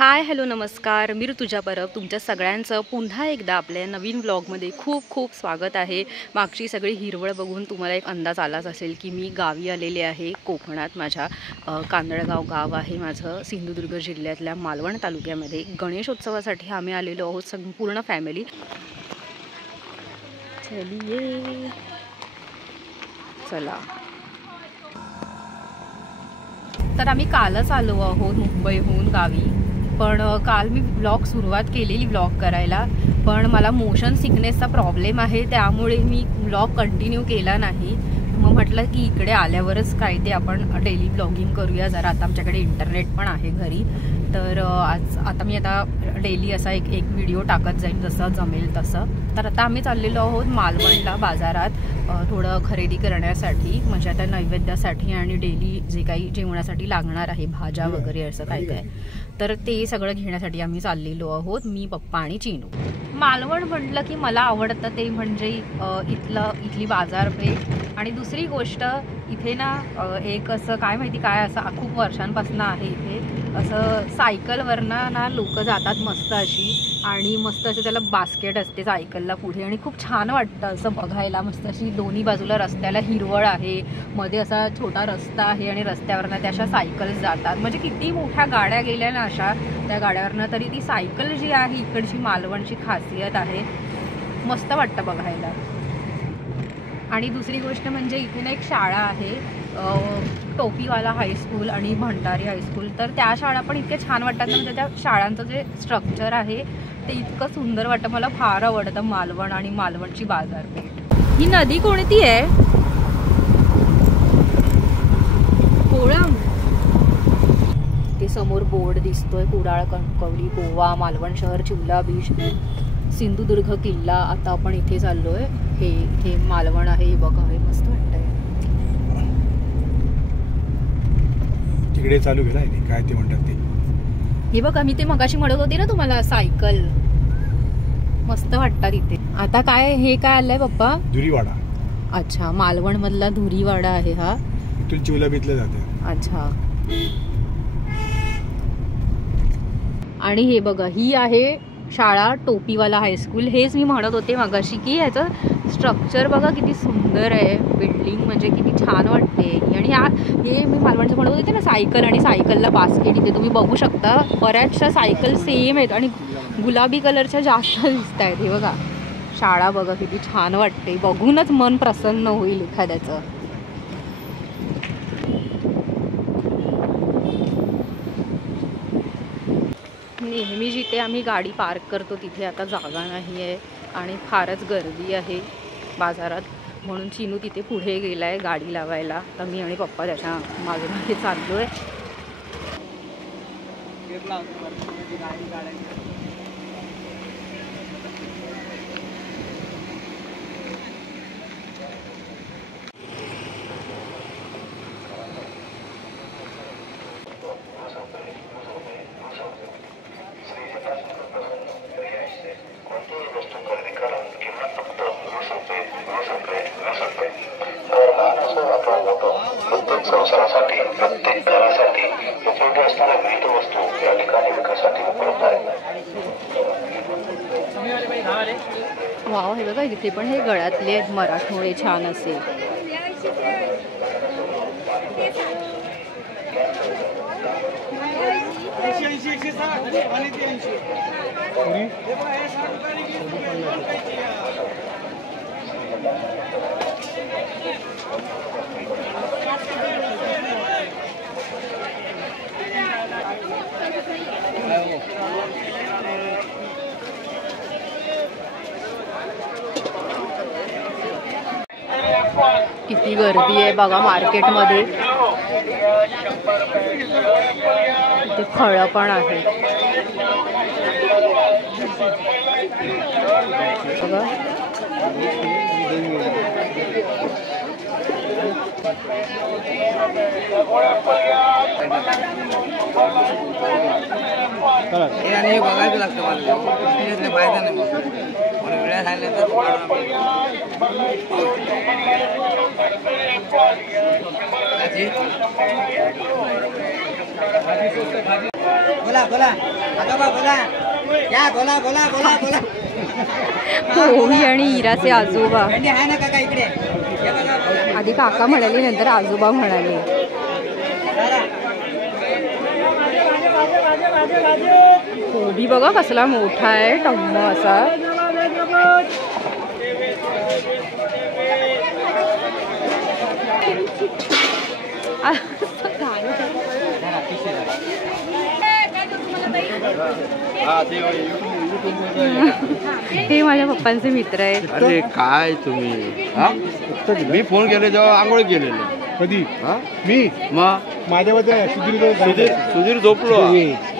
Hi hello नमस्कार, मी ऋतुजा परब तुमच्या सगळ्यांचं पुन्हा एकदा आपल्या नवीन व्लॉगमध्ये खूप खूप स्वागत आहे। मागची सगळी हिरवळ बघून तुम्हाला एक अंदाज आलाच असेल की मी गावी आलेले आहे कोकणात। माझ्या कांदळगाव गाव आहे माझं, सिंधुदुर्ग जिल्ह्यातल्या मालवण तालुक्यामध्ये। गणेशोत्सवासाठी आम्ही आलेलो आहोत संपूर्ण फॅमिली। चलिए चला, तर आम्ही कालच आलो आहोत मुंबईहून गावी। पण काल मी व्लॉग सुरुवात केलेली व्लॉग करायला, पण मला मोशन सिकनेसचा प्रॉब्लेम आहे, त्यामुळे मी व्लॉग कंटिन्यू केला नाही। मग म्हटलं की इकडे आल्यावरच काय ते आपण डेली व्लॉगिंग करूया जरा। आता आमच्याकडे इंटरनेट पण आहे घरी, तर आता मी डेली असा एक व्हिडिओ टाकत जाईन जसं जमेल तसं। तर आता आम्ही चाललेलो आहोत मालवणला बाजारात थोडं खरेदी करण्यासाठी, म्हणजे आता नैवेद्यासाठी आणि डेली जे काही जेवणासाठी लागणार आहे भाज्या वगैरे असं काय काय, तर ते सगळं घेण्यासाठी आम्ही चाललेलो आहोत, मी पप्पा आणि चिनू। मालवण म्हटलं की मला आवडतं ते म्हणजे इथली बाजारपेठ। आणि दुसरी गोष्ट इथे ना एक असं काय माहिती काय असं खूप वर्षांपासून आहे इथे, असं सायकलवरनं ना लोक जातात मस्त अशी, आणि मस्त असं त्याला बास्केट असते सायकलला पुढे, आणि खूप छान वाटतं असं बघायला। मस्त अशी दोन्ही बाजूला रस्त्याला हिरवळ आहे, मध्ये असा छोटा रस्ता आहे आणि रस्त्यावरनं त्या अशा सायकल्स जातात। म्हणजे किती मोठ्या गाड्या गेल्या ना अशा त्या गाड्यावरनं, तरी ती सायकल जी आहे इकडची मालवणची खासियत आहे, मस्त वाटतं बघायला। आणि दुसरी गोष्ट म्हणजे इथे ना एक शाळा आहे टोपीवाला हायस्कूल आणि भंडारी हायस्कूल, तर त्या शाळा पण इतक्या छान वाटतात ना। म्हणजे त्या शाळांचं जे स्ट्रक्चर आहे ते इतकं सुंदर वाटतं, मला फार आवडतं मालवण आणि मालवणची बाजारपेठ। ही नदी कोणती आहे? कोळम। ते समोर बोर्ड दिसतोय कुडाळ कणकवली गोवा मालवण शहर चिवला बीच सिंधुदुर्ग किल्ला। आता आपण इथे चाललोय, हे मालवण आहे, हे बघा हे मस्त वाटतंय। तिकडे चालू केला आहे काय ते म्हणतात ते, हे बघा मी ते मगाशी म्हणत होते ना तुम्हाला, सायकल मस्त वाटतात इथे। आता काय हे काय आलंय पप्पा? धुरीवाडा। अच्छा, मालवण मधला धुरीवाडा आहे हा, इथून चिवला बीचला जाते। अच्छा। आणि हे बघा ही आहे शाळा टोपीवाला हायस्कूल। हेच मी म्हणत होते मगाशी की ह्याचं स्ट्रक्चर बघा किती सुंदर आहे, बिल्डिंग म्हणजे किती छान वाटते। आणि हे मी मालवणचं म्हणत होते ना सायकल, आणि सायकलला बास्केट इथे तुम्ही बघू शकता बऱ्याचशा सायकल सेम आहेत आणि गुलाबी कलरच्या जास्त दिसत आहेत। हे बघा शाळा बघा किती छान वाटते, बघूनच मन प्रसन्न होईल एखाद्याचं। नेहमी जिथे आम्ही गाडी पार्क करतो तिथे आता जागा नाही आहे आणि फारच गर्दी आहे बाजारात, म्हणून चिनू तिथे पुढे गेलाय गाडी लावायला। तर मी आणि पप्पा त्याच्या मागे मागे चाललोय। संसारासाठी प्रत्येक घरासाठी उपयोगी असणाऱ्या विविध वस्तू या ठिकाणी विकासासाठी उपलब्ध आहेत। वाव, हे बघा तिथे पण हे गळ्यातले आहेत मराठमोळे छान असे। किती गर्दी आहे बघा मार्केटमध्ये, इथे फळं पण आहे बघा। आणि बघायचं लागतं मला फायदा नाही, वेळा झाल्या तर बोला बोला। ओवी आणि इराचे आजोबा. आधी काका म्हणाले, नंतर आजोबा म्हणाले. ओवी बघा कसला मोठा आहे, टम्म असा. हे माझ्या पप्पांचे मित्र आहेत. अरे काय तुम्ही मी फोन केले जेव्हा आंघोळ केलेलं कधी मी मग माझ्याबद्दल सुधीर झोपलो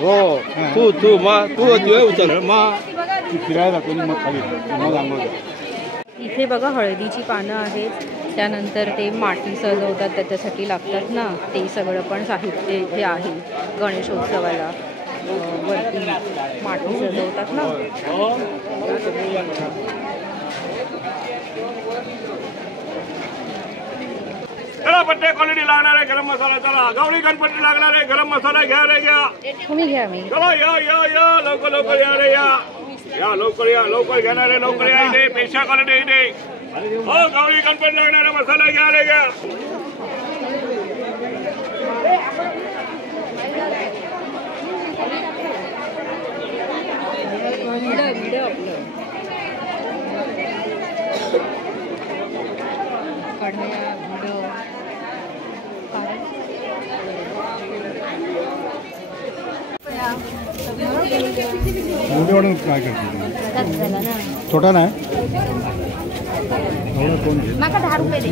हो तू उचल मग फिरायला जातो मग खाली मग आंघोळ. इथे बघा हळदीची पानं आहेत, त्यानंतर ते माती सजवतात त्याच्यासाठी लागतात ना, ते सगळं पण साहित्य इथे आहे. गणेशोत्सवाला वरती माती सजवतात ना. चला बड्डे क्वालिटी लागणार आहे गरम मसाला. चला गौरी गणपती लागणार आहे गरम मसाला. घ्या रे घ्या. तुम्ही घ्या. मी चला या लवकर लवकर या रे या लवकर घेणार आहे. लवकर या इथे पेशा क्वालिटी इथे. हो गौरी गणपती लागणारा मसाला घ्या रे घ्या. मोठे काय करते छोटा नाही कोण घेईल. नका 10 रुपये दे.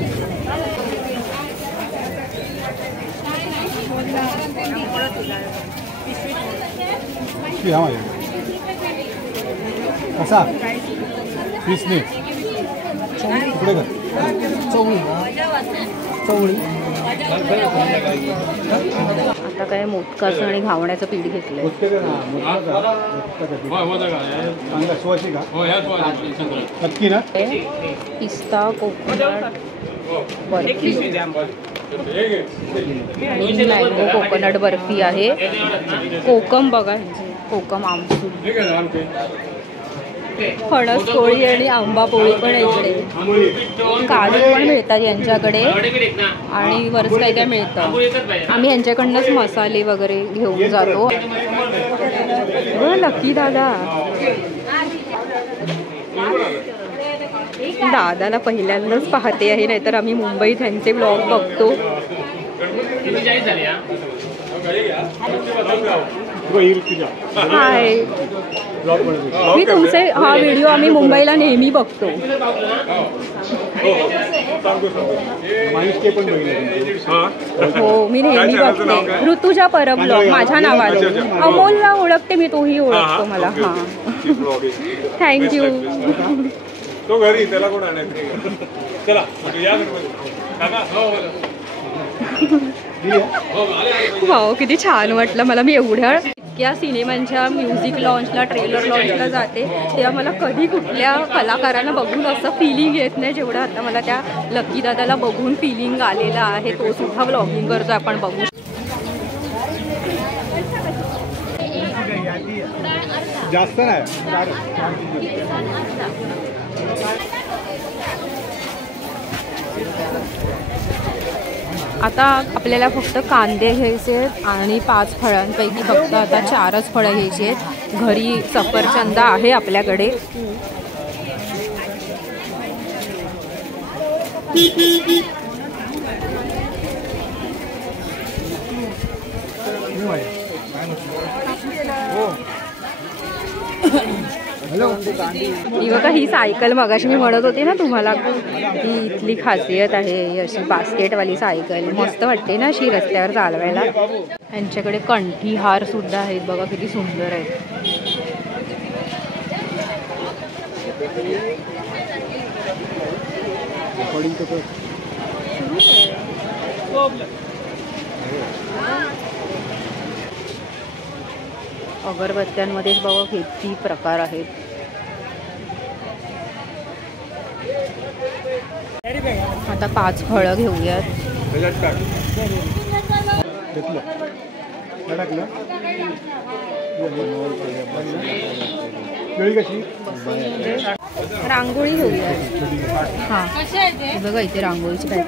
कसा पीसने इकडे कर. आता काय मोदकाचं आणि घावण्याचं पीठ घेतलंय. नक्की ना. पिस्ता कोकोनट बर्फी आणि मँगो कोकोनट बर्फी आहे. कोकम बघा, कोकम आमसूल, फणस पोळी आणि आंबा पोळी पण आहे इकडे. काजू पण मिळतात यांच्याकडे आणि बरंच काय काय मिळतं. आम्ही यांच्याकडनंच मसाले वगैरे घेऊन जातो. लकी दादा, दादाला पहिल्यांदाच पाहते आहे, नाहीतर आम्ही मुंबईत त्यांचे ब्लॉग बघतो. हाय, मी तुमचे हा व्हिडिओ आम्ही मुंबईला नेहमी बघतो. हो, मी नेहमी बघते. ऋतुजा परब ब्लॉग माझ्या नावाने. अमोलला ओळखते मी, तोही ओळखतो मला. हां, थँक्यू. तो घरी त्याला कोण आणायचं. चला वाव, किती छान वाटलं मला. मी इतक्या सिनेमांच्या म्युझिक लॉन्चला, ट्रेलर लॉन्चला जाते तेव्हा मला कधी कुठल्या कलाकारांना बघून असं फिलिंग येत नाही जेवढं आता मला त्या लकी दादाला बघून फिलिंग आलेला आहे. तो सुद्धा व्लॉगिंग करतो, आपण बघू. जास्त नाही. आता आपल्याला फक्त कांदे घ्यायचे आहेत आणि 5 फळांपैकी फक्त आता 4च फळं घ्यायची आहेत. घरी सफरचंद आहे आपल्याकडे. ही बघा, ही सायकल मगाशी मी म्हणत होते ना तुम्हाला, ही इथली खासियत आहे. अशी बास्केटवाली सायकल मस्त वाटते ना अशी रस्त्यावर चालवायला. यांच्याकडे कंठी हार सुद्धा आहेत बघा, किती सुंदर आहेत. अगरबत्त्यांमध्येच बघा किती प्रकार आहेत. आता 5 फळं घेऊयात. गळी कशी रांगोळी घेऊया. हां बघा इथे रांगोळीची काय.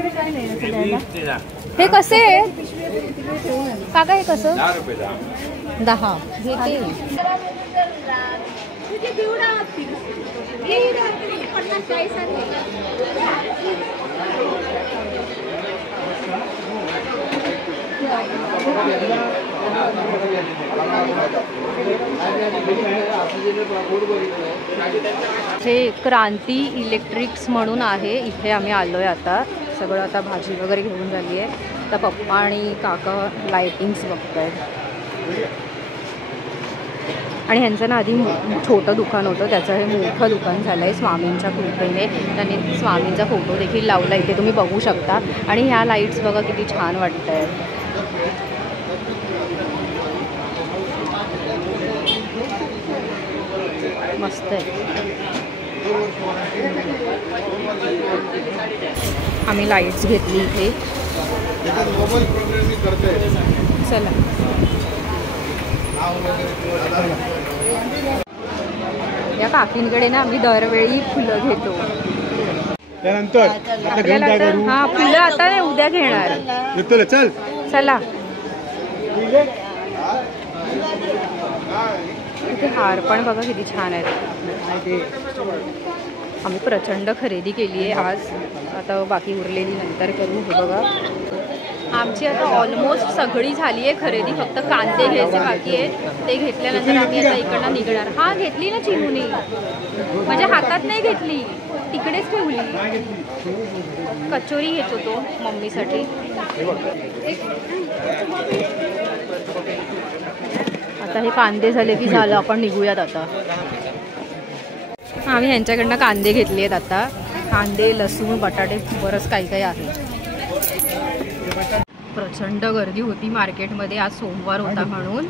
हे कसे आहे काका? हे कसं? 10 घेते. हे क्रांती इलेक्ट्रिक्स म्हणून आहे, इथे आम्ही आलोय आता. सगळं आता भाजी वगैरे घेऊन झाली आहे. आता पप्पा आणि काका लाइटिंग्स बघतायत. आणि ह्यांचं ना आधी छोटं दुकान होतं, त्याचं हे मोठं दुकान झालं आहे स्वामींच्या कृपेने. त्यांनी स्वामींचा फोटो देखील लावला इथे, तुम्ही बघू शकता. आणि ह्या लाईट्स बघा किती छान वाटत आहेत. मस्त आहे. आम्ही लाईट्स घेतली इथे. चला या काकींकडे ना आम्ही दरवेळी फुलं घेतो. त्यानंतर हा फुलं आता नाही, उद्या घेणार. चल चला. इथे हार पण बघा किती छान आहेत. आम्ही प्रचंड खरेदी केली आहे आज. आता बाकी उरलेली नंतर करू. हे बघा आमची आता ऑलमोस्ट सगळी झाली आहे खरेदी. फक्त कांदे घ्यायचे बाकी आहेत, ते घेतल्यानंतर आम्ही आता इकडनं निघणार. हा घेतली ना चिमुनी, माझ्या हातात नाही घेतली, तिकडेच ठेवली. कचोरी घेत होतो मम्मीसाठी. आता हे कांदे झाले की झालं, आपण निघूयात आता. आम्ही ह्यांच्याकडनं कांदे घेतले आहेत आता. कांदे, लसूण, बटाटे, बरंच काही काही आहे. प्रचंड गर्दी होती मार्केटमध्ये. आज सोमवार होता म्हणून.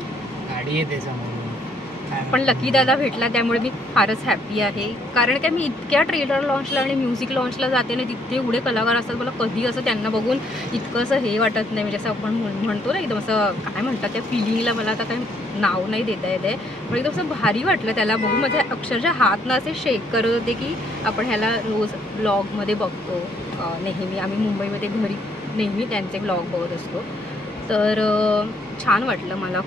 पण लकी दादा भेटला त्यामुळे मी फारच हॅपी आहे. कारण काय मी इतक्या ट्रेलर लॉन्चला आणि म्युझिक लॉन्चला जाते ना, तिथे एवढे कलाकार असतात. मला कधी असं त्यांना बघून इतकं असं हे वाटत नाही. म्हणजे असं आपण म्हणतो ना एकदम असं काय म्हणतात त्या फिलिंगला, मला आता काही नाव नाही देता येते, पण एकदम असं भारी वाटलं त्याला बघून. माझ्या अक्षरशः हात ना असे शेक करत होते की आपण ह्याला रोज ब्लॉगमध्ये बघतो नेहमी. आम्ही मुंबईमध्ये घरी नेहमी त्यांचे ब्लॉग बघत असतो. तर छान वाटलं मला.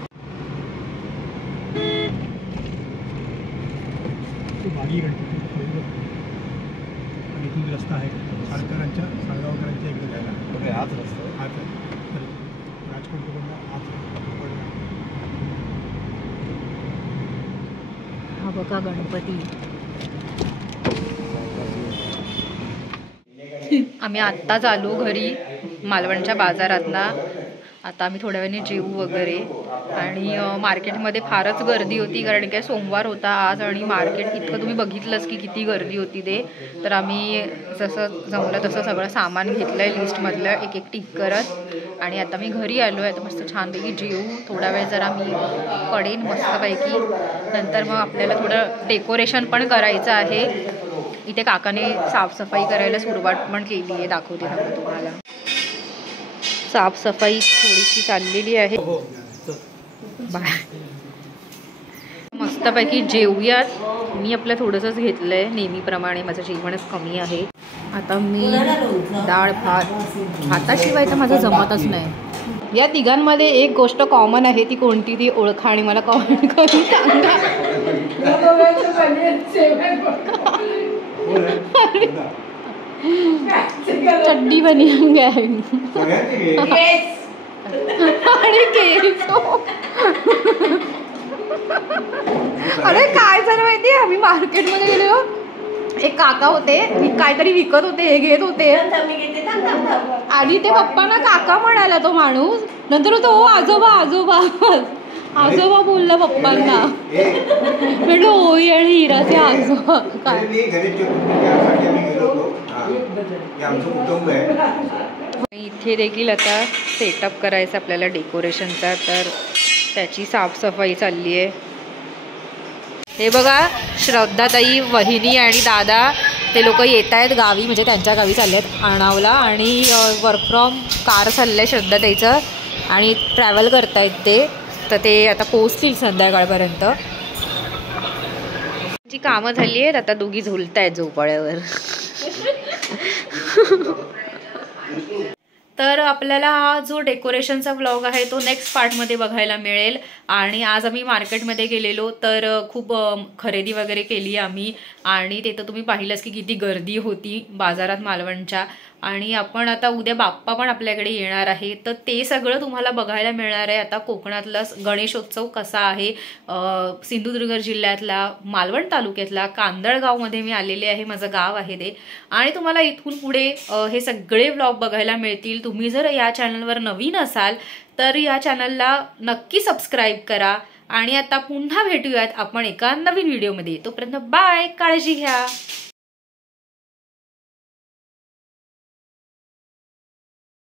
इथून रस्ता आहे साळकरांच्या साळगावकरांच्या इकडे जायला. हाच रस्ता हाच आहे राजकोटकडून हाच. हा बघा गणपती. आम्ही आत्ताच आलो घरी मालवणच्या बाजारातनं. आता आम्ही थोड्या वेळाने जेवू वगैरे. आणि मार्केटमध्ये फारच गर्दी होती, कारण काय सोमवार होता आज. आणि मार्केट इतकं तुम्ही बघितलंच की किती गर्दी होती ते. तर आम्ही जसं जमलं तसं सगळं सामान घेतलं आहे लिस्टमधलं एक एक टिक करत. आणि आता मी घरी आलो आहे. तर मस्त छानपैकी जेवू. थोडा वेळ जरा मी पडेन मस्तपैकी. नंतर मग आपल्याला थोडं डेकोरेशन पण करायचं आहे. इथे काकाने साफसफाई करायला सुरुवात पण केली आहे, दाखवते ना तुम्हाला. साफसफाई थोडीशी चाललेली आहे. मस्तपैकी जेवूयात. मी आपलं थोडंसंच घेतलं आहे, नेहमीप्रमाणे माझं जेवणच कमी आहे. आता मी डाळ भात, भाताशिवाय तर माझं जमतच नाही. या तिघांमध्ये एक गोष्ट कॉमन आहे, ती कोणती ती ओळखा आणि मला कॉमेंट करून सांगा. चड्डी बनियान गँग आणि केस. अरे काय झालं माहितीये, आम्ही मार्केटमध्ये गेलो. एक काका होते, काहीतरी विकत होते, हे घेत होते. आणि ते पप्पांना काका म्हणाला तो माणूस. नंतर तो आजोबा आजोबा आजोबा बोलला पप्पांना. म्हटलं होई आणि हिराचे आजोबा काय. इथे देखील आता सेटअप करायचं आपल्याला डेकोरेशनचा. तर त्याची साफसफाई चालली आहे. हे बघा श्रद्धाताई, वहिनी आणि दादा ते लोक येत आहेत गावी, म्हणजे त्यांच्या गावी चालले आहेत आणावला. आणि वर्क फ्रॉम कार चाललं आहे श्रद्धाताईचं आणि ट्रॅव्हल करतायत ते. तर ते आता पोहोचतील संध्याकाळपर्यंत. जी कामं झाली आहेत आता दोघी झुलतायत झोपाळ्यावर. तर आपल्याला हा जो डेकोरेशनचा व्लॉग आहे तो नेक्स्ट पार्टमध्ये बघायला मिळेल. आणि आज आम्ही मार्केटमध्ये गेलेलो तर खूप खरेदी वगैरे केली आम्ही. आणि ते तर तुम्ही पाहिलंच की किती गर्दी होती बाजारात मालवणच्या. आणि आपण आता उद्या बाप्पा पण आपल्याकडे येणार आहे तर ते सगळं तुम्हाला बघायला मिळणार आहे. आता कोकणातला गणेशोत्सव कसा आहे, सिंधुदुर्ग जिल्ह्यातला मालवण तालुक्यातला कांदळगावमध्ये मी आलेले आहे, माझं गाव आहे ते. आणि तुम्हाला इथून पुढे हे सगळे व्लॉग बघायला मिळतील. तुम्ही जर या चॅनलवर नवीन असाल तर या चॅनलला नक्की सबस्क्राईब करा. आणि आता पुन्हा भेटूयात आपण एका नवीन व्हिडिओमध्ये. तोपर्यंत बाय, काळजी घ्या.